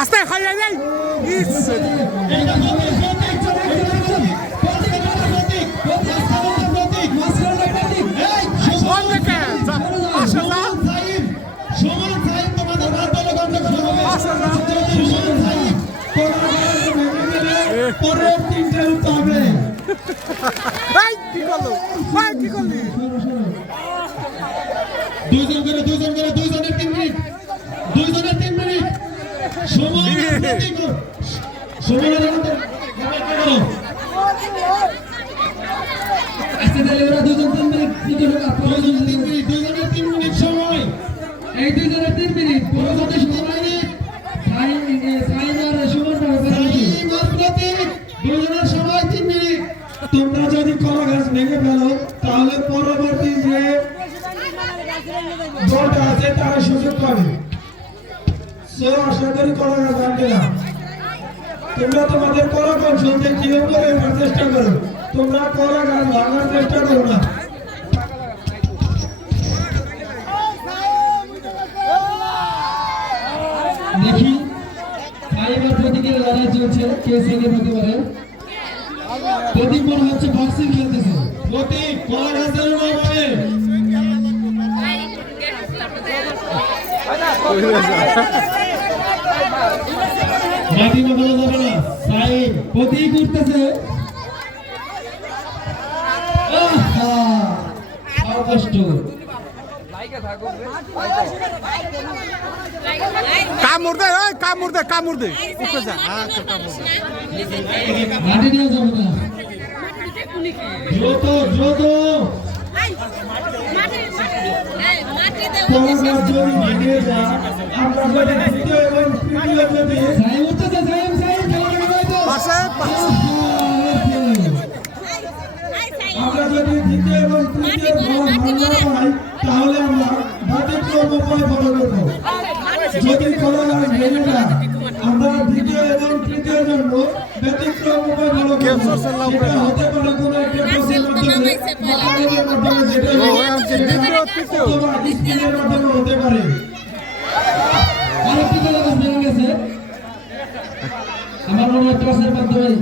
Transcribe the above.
আস্তে খাই যাই কি করলো কি করলি দুইজনের 3 মিনিট সময় এই দুইজনের 3 মিনিট সময় 3 মিনিট। তোমরা যদি কলা গাছ ভেঙে ফেলো তাহলে পরবর্তী যে দলটা আছে তারা সুযোগ পাবে। আশা করি কলা গাছ ভাঙবে না। তোমরা তোমাদের কলা কৌশল দেখিয়ে করে এবার চেষ্টা করো। তোমরা কলা গাছ ভাঙার চেষ্টা করো না। দেখি ফাইবার প্রতীকের লড়াই চলছে, কে সেকে হতে পারে। প্রতীক মনে হচ্ছে বক্সিং খেলতেছে। প্রতীক কলা গাছের উপরে মাটি না বলা যাবে না। সাইড প্রতীক উঠতেছে। কষ্ট কামড় দে উঠে যা মাটি নিয়ে যাবে না। দ্রুত আমরা যদি দ্বিতীয় এবং তৃতীয় তাহলে আমরা ব্যতিক্রম উপায় ফলো করবো। যদি কলা গাছ ভেঙে যায় আমরা দ্বিতীয় এবং তৃতীয় জন্য ব্যতিক্রম উপায় ফলো করবো। সেটা হতে পারে কোনো একটা প্রশ্নের মাধ্যমে হতে পারে। আরেকটি কলা গাছ ভেঙে গেছে, আমার মনে হয় টসের মাধ্যমে